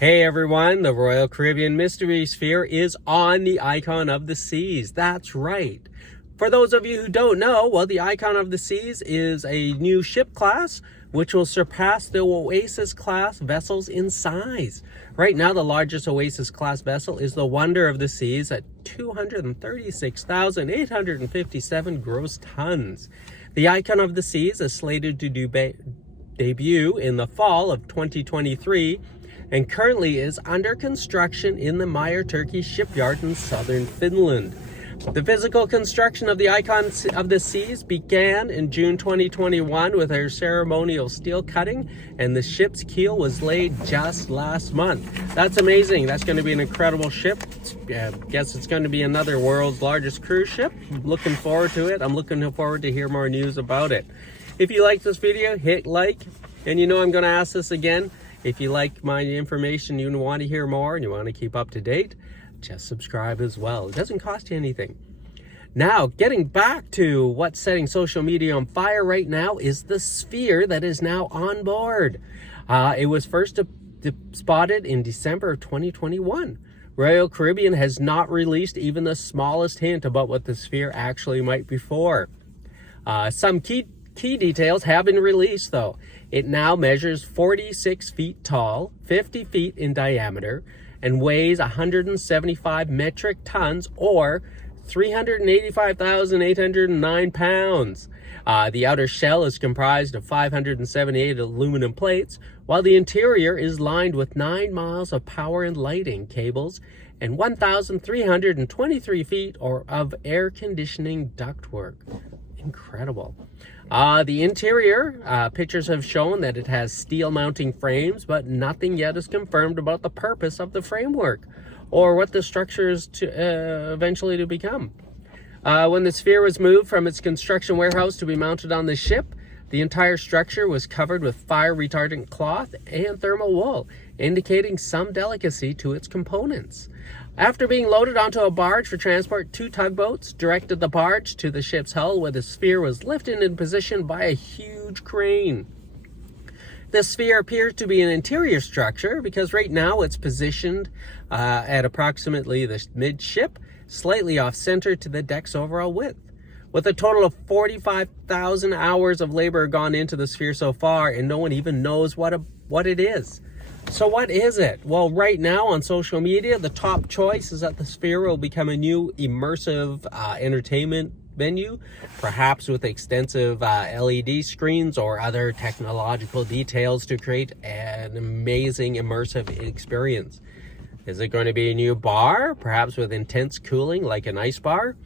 Hey everyone, the Royal Caribbean Mystery Sphere is on the Icon of the Seas. That's right. For those of you who don't know, well, the Icon of the Seas is a new ship class which will surpass the Oasis class vessels in size. Right now, the largest Oasis class vessel is the Wonder of the Seas at 236,857 gross tons. The Icon of the Seas is slated to debut in the fall of 2023 and currently is under construction in the Meyer Turkey shipyard in southern Finland. The physical construction of the Icon of the Seas began in June 2021 with a ceremonial steel cutting, and the ship's keel was laid just last month. That's amazing. That's going to be an incredible ship. I guess it's going to be another world's largest cruise ship. I'm looking forward to it. I'm looking forward to hear more news about it. If you like this video, hit like, and you know I'm going to ask this again. If you like my information, you want to hear more, and you want to keep up to date, just subscribe as well. It doesn't cost you anything. Now, getting back to what's setting social media on fire right now is the sphere that is now on board. It was first spotted in December of 2021. Royal Caribbean has not released even the smallest hint about what the sphere actually might be for. Some key details have been released, though. It now measures 46 feet tall, 50 feet in diameter, and weighs 175 metric tons or 385,809 pounds. The outer shell is comprised of 578 aluminum plates, while the interior is lined with 9 miles of power and lighting cables and 1,323 feet of air conditioning ductwork. Incredible. The interior, pictures have shown that it has steel mounting frames, but nothing yet is confirmed about the purpose of the framework or what the structure is eventually to become. When the sphere was moved from its construction warehouse to be mounted on the ship, the entire structure was covered with fire-retardant cloth and thermal wool, indicating some delicacy to its components. After being loaded onto a barge for transport, 2 tugboats directed the barge to the ship's hull, where the sphere was lifted in position by a huge crane. The sphere appears to be an interior structure because right now it's positioned at approximately the midship, slightly off-center to the deck's overall width. With a total of 45,000 hours of labor gone into the sphere so far, and no one even knows what it is. So what is it? Well, right now on social media, the top choice is that the sphere will become a new immersive entertainment venue, perhaps with extensive LED screens or other technological details to create an amazing immersive experience. Is it going to be a new bar, perhaps with intense cooling like an ice bar?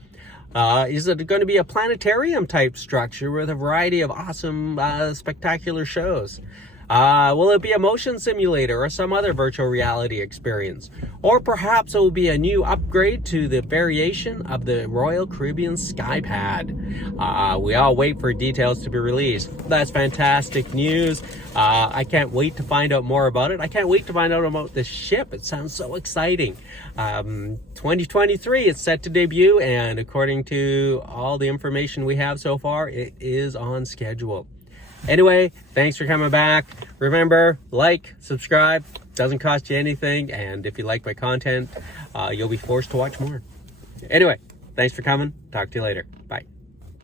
Is it going to be a planetarium type structure with a variety of awesome, spectacular shows? Will it be a motion simulator or some other virtual reality experience? Or perhaps it will be a new upgrade to the variation of the Royal Caribbean Skypad. We all wait for details to be released. That's fantastic news. I can't wait to find out more about it. I can't wait to find out about the ship. It sounds so exciting. 2023, it's set to debut, and according to all the information we have so far, it is on schedule. Anyway, thanks for coming back. Remember, like, subscribe. Doesn't cost you anything. And if you like my content, you'll be forced to watch more. Anyway, thanks for coming. Talk to you later.